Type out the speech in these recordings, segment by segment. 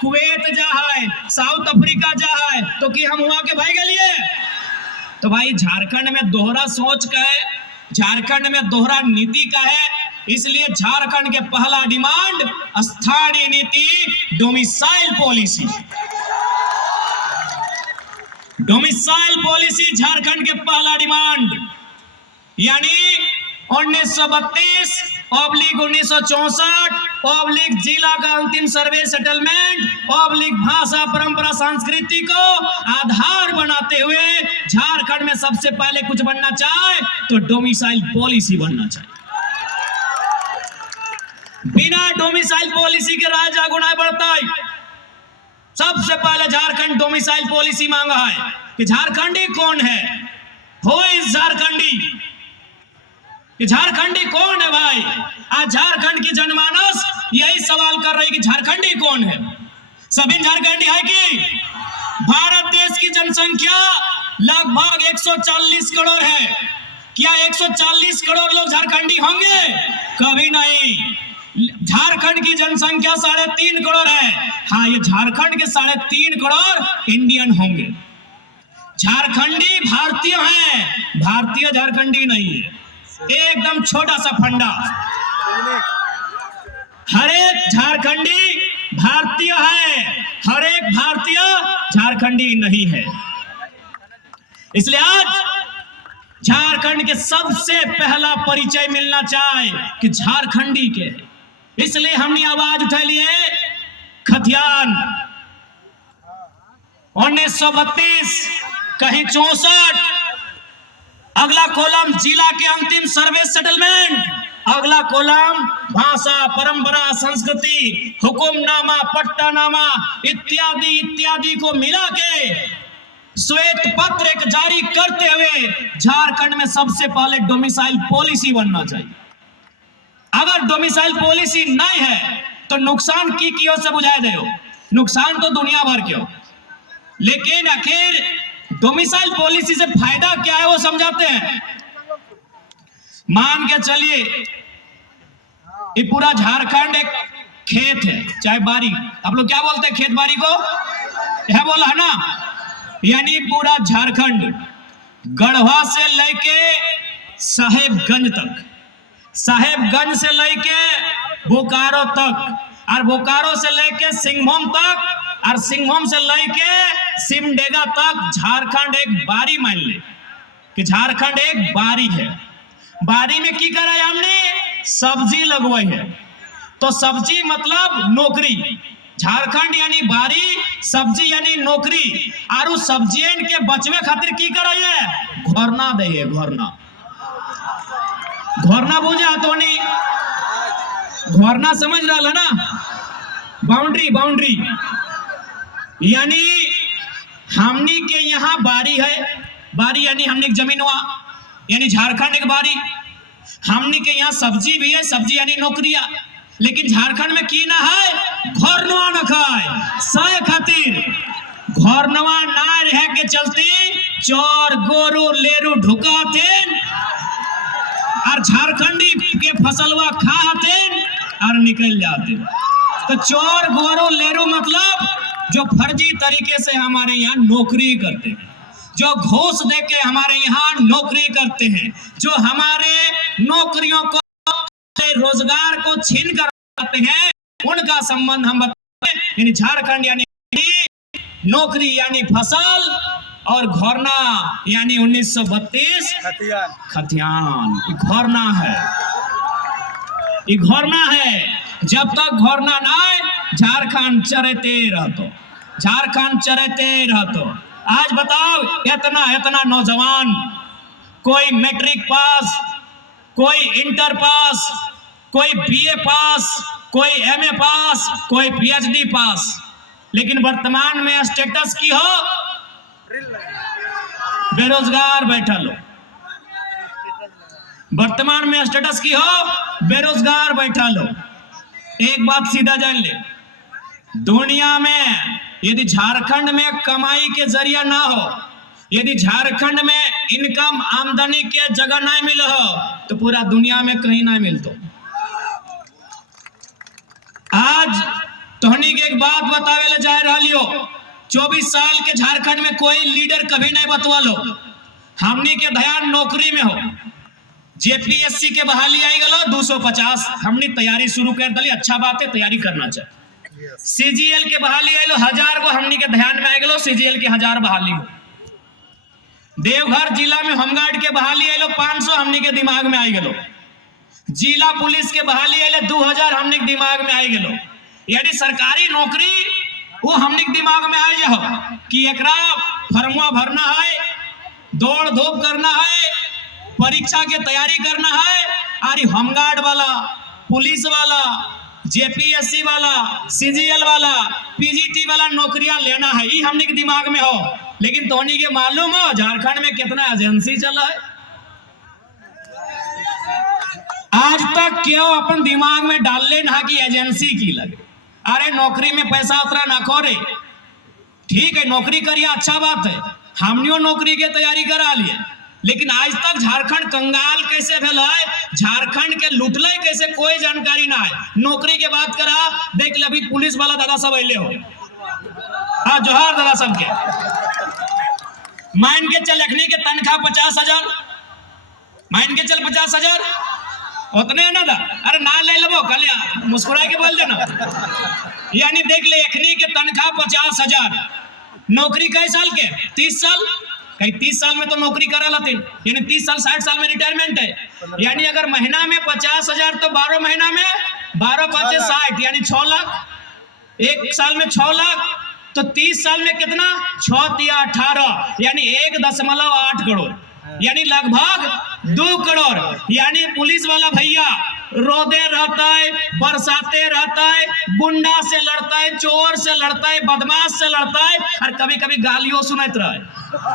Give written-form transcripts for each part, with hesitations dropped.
Kuwait जा है, south Africa जा है, तो कि हम वहां के भाई के लिए। तो भाई झारखंड में दोहरा सोच का है, झारखंड में दोहरा नीति का है, इसलिए झारखंड के पहला डिमांड स्थानीय नीति, domicile policy. Domicile policy Jharkhand के पहला डिमांड, यानी 1932/1964 जिला का अंतिम सर्वे सेटलमेंट भाषा परंपरा संस्कृति को आधार बनाते हुए झारखंड में सबसे पहले कुछ बनना चाहे तो डोमिसाइल पॉलिसी बनना चाहिए। बिना डोमिसाइल पॉलिसी के राज आगू नहीं बढ़ता है। सबसे पहले झारखंड डोमिसाइल पॉलिसी मांगा है कि झारखंडी कौन है, हो इस झारखंडी, झारखंडी कौन है भाई। आज झारखंड की जनमानस यही सवाल कर रही कि झारखंडी कौन है। सभी झारखंडी है कि भारत देश की जनसंख्या लगभग 140 करोड़ है। क्या 140 करोड़ लोग झारखंडी होंगे? कभी नहीं। झारखंड की जनसंख्या 3.5 करोड़ है। हाँ, ये झारखंड के 3.5 करोड़ इंडियन होंगे। झारखंडी भारतीय हैं, भारतीय झारखंडी नहीं है। एकदम छोटा सा फंडा, हर एक झारखंडी भारतीय है, हर एक भारतीय झारखंडी नहीं है। इसलिए आज झारखंड के सबसे पहला परिचय मिलना चाहिए कि झारखंडी के, इसलिए हमने आवाज उठा लिए खतियान 1932 कहीं 64, अगला कॉलम जिला के अंतिम सर्वे सेटलमेंट, अगला कॉलम भाषा परंपरा संस्कृति हुकुमनामा पट्टानामा इत्यादि इत्यादि को मिला के श्वेत पत्र एक जारी करते हुए झारखंड में सबसे पहले डोमिसाइल पॉलिसी बनना चाहिए। अगर डोमिसाइल पॉलिसी नहीं है तो नुकसान की ओर से बुझाए दे, नुकसान तो दुनिया भर के हो, लेकिन आखिर डोमिसाइल पॉलिसी से फायदा क्या है वो समझाते हैं। मान के चलिए ये पूरा झारखंड एक खेत है, चाहे बारी, आप लोग क्या बोलते हैं खेत बारी को, यह बोला है ना, यानी पूरा झारखंड गढ़वा से लेके साहेबगंज तक, साहेबगंज से लेके बोकारो तक, और बोकारो से लेके सिंहभूम तक, और सिंहभूम से लेके सिमडेगा तक झारखंड एक बारी मान ले कि झारखंड एक बारी है। बारी में की करा है हमने, सब्जी लगवाई है। तो सब्जी मतलब नौकरी, झारखंड यानी बारी, सब्जी यानी नौकरी, और उस सब्जियन के बचवे खातिर की करा है, घोरना दे, घोरना, घोरना बुझा तो नहीं, घोरना समझ रहा है ना, बाउंड्री, बाउंड्री, यानी हमनी के यहाँ बारी है, बारी यानी हमने जमीन हुआ, यानी झारखंड एक बारी, हमनी के यहाँ सब्जी भी है, सब्जी यानी नौकरिया, लेकिन झारखंड में की ना है, घोरनवा न खाए सह खातिर, घोरनवा ना रह के चलती चोर गोरू लेरू ढुकाते और झारखंडी के फसलवा खाते और निकल जाते। तो चोर गोरू लेरू मतलब जो फर्जी तरीके से हमारे यहाँ नौकरी करते हैं, जो घूस देके हमारे यहाँ नौकरी करते हैं, जो हमारे नौकरियों को रोजगार को छीन कर आते हैं, उनका संबंध हम बताते हैं। यानी झारखंड यानी नौकरी यानी फसल, और घोरना यानी 1932 खतियान, घोरना है, ये घोरना है। जब तक घोरना ना आए झारखंड चरते रहतो, झारखंड चरते रहतो। आज बताओ इतना इतना नौजवान, कोई मैट्रिक पास, कोई इंटर पास, कोई बीए पास, कोई एमए पास, कोई पीएचडी पास, लेकिन वर्तमान में स्टेटस की हो बेरोजगार बैठा लो, वर्तमान में स्टेटस की हो बेरोजगार बैठा लो। एक बात सीधा जान ले, दुनिया में यदि झारखंड में कमाई के जरिया ना हो, यदि झारखंड में इनकम आमदनी के जगह ना मिल हो, तो पूरा दुनिया में कहीं ना मिलतो। आज तोहनी के एक बात बतावे ले जा रहा 24 साल के झारखंड में कोई लीडर कभी नहीं बतवा लो। हमनी के ध्यान नौकरी में हो। जेपीएससी के बहाली आई गलो 250, हमने तैयारी शुरू कर दिली। अच्छा बात है, तैयारी करना चाहिए। सीजीएल के बहाली आई लो 1000 को हमनी के ध्यान में आई गलो, सीजीएल के 1000 बहाली हो। देवघर जिला में होमगार्ड के बहाली आई लो 500, हमनी के दिमाग में आई गलो। जिला पुलिस के बहाली आई लो 2000, हमनी के दिमाग में आई गलो। यानी सरकारी नौकरी वो हमनी के दिमाग में आ जाओ कि एकरा फर्मुआ भरना है, दौड़ धूप करना है, परीक्षा के तैयारी करना है। अरे होमगार्ड वाला, पुलिस वाला, जेपीएससी वाला, सीजीएल वाला, पीजीटी वाला नौकरियां लेना है, ये हमने के दिमाग में हो। लेकिन तोहनी के मालूम हो झारखंड में कितना एजेंसी चला है? आज तक क्यों अपन दिमाग में डाल ले ना कि एजेंसी की लगे। अरे नौकरी में पैसा उतरा ना खोरे, ठीक है नौकरी करिए, अच्छा बात है, हमनियों नौकरी के तैयारी करा लिए। लेकिन आज तक झारखंड कंगाल कैसे भेल है, झारखंड के लुटले कैसे, कोई जानकारी ना है। नौकरी के बात करा, देख ले अभी पुलिस वाला दादा सब अले हो। हाँ जोहार दादा सबके। मान के चल अखनी के तनख्वाह 50,000, मान के चल 50,000 उतने है ना दा। अरे ना ले लो कल मुस्कुरा के बोल देना। यानी देख ले अखनी के तनख्वाह 50,000, नौकरी कई साल के 30 साल, कहीं 30 साल में तो नौकरी करा लाते, यानी 30 साल 60 साल में रिटायरमेंट है। यानी अगर महीना में 50,000 तो 12 महीना में 12 5 60, यानी 6 लाख। एक साल में 6 लाख तो 30 साल में कितना, 6 या 18, यानी 1.8 करोड़, यानी लगभग 2 करोड़। यानी पुलिस वाला भैया रोदे रहता है, बरसाते रहता है, गुंडा से लड़ता है, चोर से लड़ता है, बदमाश से लड़ता है, और कभी कभी गालियों सुनत रहे,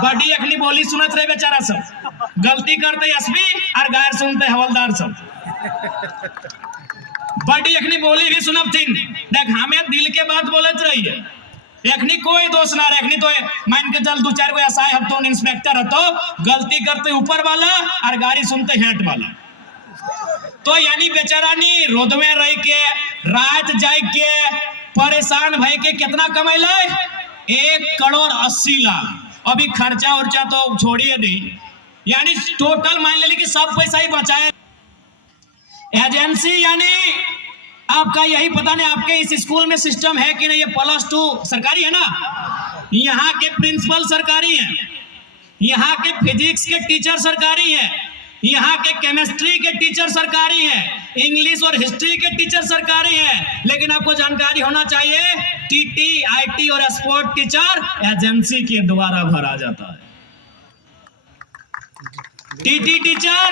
बड़ी अखनी बोली सुनत रहे बेचारा सब। गलती करते एसपी और गैर सुनते हवलदार सब। बड़ी अखनी बोली भी सुनब थी, देख हमें दिल के बात बोलत रही है। एखनी कोई दोष ना रहे, एखनी तो मान के चल 2-4 को एसआई हतो, इंस्पेक्टर हतो, गलती करते ऊपर वाला और गाड़ी सुनते हेट वाला। तो यानी बेचारानी रोड में रह के रात जाए के परेशान भय के कितना कमाइले, 1 करोड़ 80 लाख। अभी खर्चा उर्चा तो छोड़िए नहीं, यानी टोटल मान ले कि सब पैसा ही बचाए। एजेंसी यानी आपका यही पता नहीं आपके इस स्कूल में सिस्टम है कि नहीं, ये +2 सरकारी है ना, यहाँ के प्रिंसिपल सरकारी हैं, यहाँ के फिजिक्स के टीचर सरकारी हैं, यहाँ के केमिस्ट्री के टीचर सरकारी हैं, इंग्लिश और हिस्ट्री के टीचर सरकारी हैं। लेकिन आपको जानकारी होना चाहिए टीटी, आईटी और स्पोर्ट टीचर एजेंसी के द्वारा भरा जाता है। TT teacher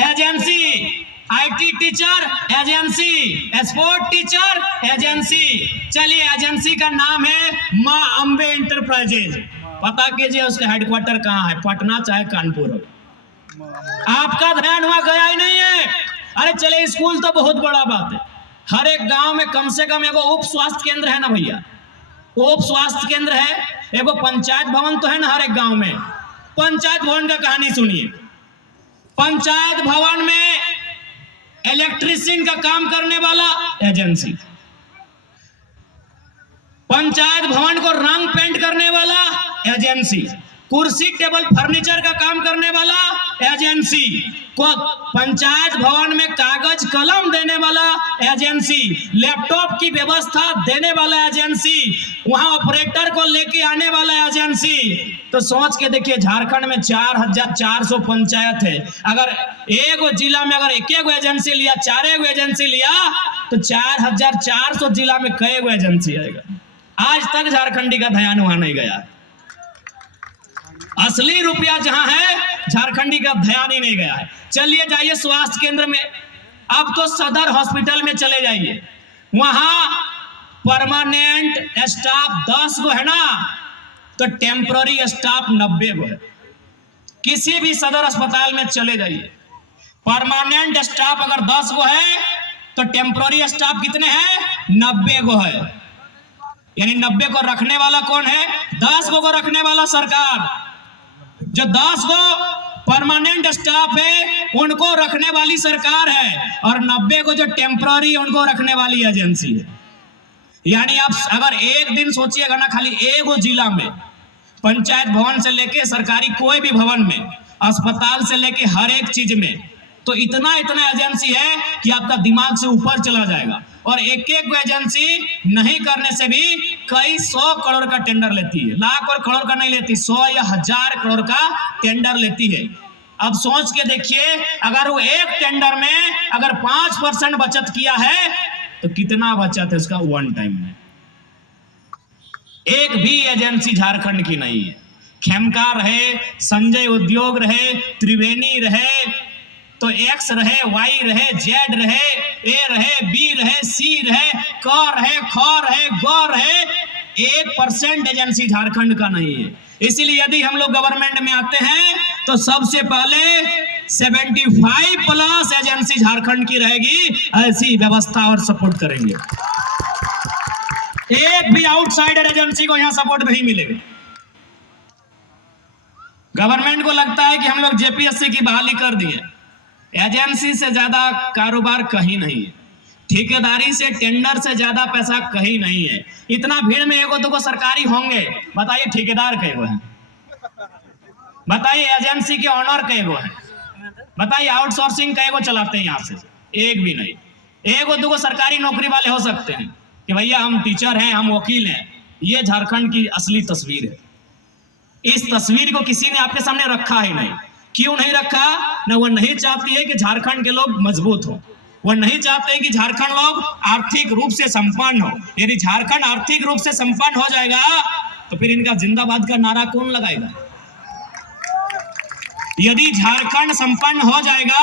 agency, IT teacher agency, sport teacher agency. चलिए एजेंसी का नाम है मां अंबे इंटरप्राइजेज। पता कीजिए उसके हेडक्वार्टर कहाँ है, पटना चाहे कानपुर हो। आपका ध्यान वहां गया ही नहीं है। अरे चले स्कूल तो बहुत बड़ा बात है, हर एक गांव में कम से कम एगो उप स्वास्थ्य केंद्र है ना भैया, उप स्वास्थ्य केंद्र है, एगो पंचायत भवन तो है ना हर एक गांव में। पंचायत भवन का कहानी सुनिए। पंचायत भवन में इलेक्ट्रीशियन का काम करने वाला एजेंसी, पंचायत भवन को रंग पेंट करने वाला एजेंसी, कुर्सी टेबल फर्नीचर का काम करने वाला एजेंसी, को पंचायत भवन में कागज कलम देने वाला एजेंसी, लैपटॉप की व्यवस्था देने वाला एजेंसी, वहां ऑपरेटर को लेके आने वाला एजेंसी। तो सोच के देखिए झारखंड में 4400 पंचायत है, अगर एक जिला में अगर एक एजेंसी लिया, 4 एजेंसी लिया, तो 4400 जिला में कई एजेंसी आएगा। आज तक झारखंडी का ध्यान वहां नहीं गया। असली रुपया जहां है झारखंडी का ध्यान ही नहीं गया है। चलिए जाइए स्वास्थ्य केंद्र में, अब तो सदर हॉस्पिटल में चले जाइए, वहां परमानेंट स्टाफ 10 गो है ना, तो टेम्पररी स्टाफ 90 गो है। किसी भी सदर अस्पताल में चले जाइए, परमानेंट स्टाफ अगर 10 गो है तो टेम्पररी स्टाफ कितने हैं, 90 गो है। यानी 90 को रखने वाला कौन है, 10 गो रखने वाला सरकार। जो 10 गो परमानेंट स्टाफ है उनको रखने वाली सरकार है, और 90 को जो टेम्पररी उनको रखने वाली एजेंसी है। यानी आप अगर एक दिन सोचिएगा ना, खाली एगो जिला में पंचायत भवन से लेके सरकारी कोई भी भवन में, अस्पताल से लेके हर एक चीज में, तो इतना इतना एजेंसी है कि आपका दिमाग से ऊपर चला जाएगा। और एक एक एजेंसी नहीं करने से भी कई 100 करोड़ का टेंडर लेती है, लाख और करोड़ का नहीं लेती, 100 या 1000 करोड़ का टेंडर लेती है। अब सोच के देखिए, अगर वो एक टेंडर में अगर 5% बचत किया है तो कितना बचत है उसका वन टाइम में। एक भी एजेंसी झारखंड की नहीं है। खेमका रहे, संजय उद्योग रहे, त्रिवेणी रहे, तो एक्स रहे, वाई रहे, जेड रहे, ए रहे, बी रहे, सी रहे, क रहे, ख रहे, ग रहे, 1% एजेंसी झारखंड का नहीं है। इसीलिए यदि हम लोग गवर्नमेंट में आते हैं तो सबसे पहले 75+ एजेंसी झारखंड की रहेगी, ऐसी व्यवस्था और सपोर्ट करेंगे। एक भी आउटसाइडर एजेंसी को यहां सपोर्ट नहीं मिलेगा। गवर्नमेंट को लगता है कि हम लोग जेपीएससी की बहाली कर दिए, एजेंसी से ज्यादा कारोबार कहीं नहीं है, ठेकेदारी से, टेंडर से ज्यादा पैसा कहीं नहीं है। इतना भीड़ में एगो दो सरकारी होंगे, बताइए ठेकेदार कैगो है, बताइए एजेंसी के ऑनर कैगो है, बताइए आउटसोर्सिंग कैगो चलाते हैं यहाँ से, एक भी नहीं। एगो दो सरकारी नौकरी वाले हो सकते हैं कि भैया हम टीचर हैं, हम वकील हैं। ये झारखंड की असली तस्वीर है। इस तस्वीर को किसी ने आपके सामने रखा ही नहीं। क्यों नहीं रखा? ना वो नहीं चाहती है कि झारखंड के लोग मजबूत हो, वो नहीं चाहते हैं कि झारखंड लोग आर्थिक रूप से संपन्न हो। यदि झारखंड आर्थिक रूप से संपन्न हो जाएगा तो फिर इनका जिंदाबाद का नारा कौन लगाएगा? यदि झारखंड संपन्न हो जाएगा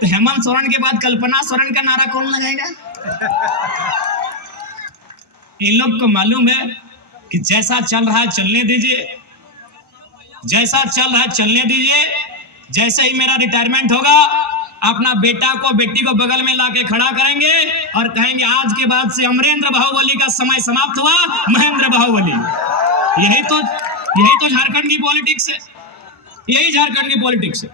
तो हेमंत सोरेन के बाद कल्पना सोरेन का नारा कौन लगाएगा? इन लोग को मालूम है कि जैसा चल रहा है चलने दीजिए, जैसा चल रहा है चलने दीजिए। जैसे ही मेरा रिटायरमेंट होगा, अपना बेटा को बेटी को बगल में लाके खड़ा करेंगे और कहेंगे आज के बाद से अमरेंद्र बाहुबली का समय समाप्त हुआ, महेंद्र बाहुबली। यही तो झारखंड की पॉलिटिक्स है, यही झारखंड की पॉलिटिक्स है।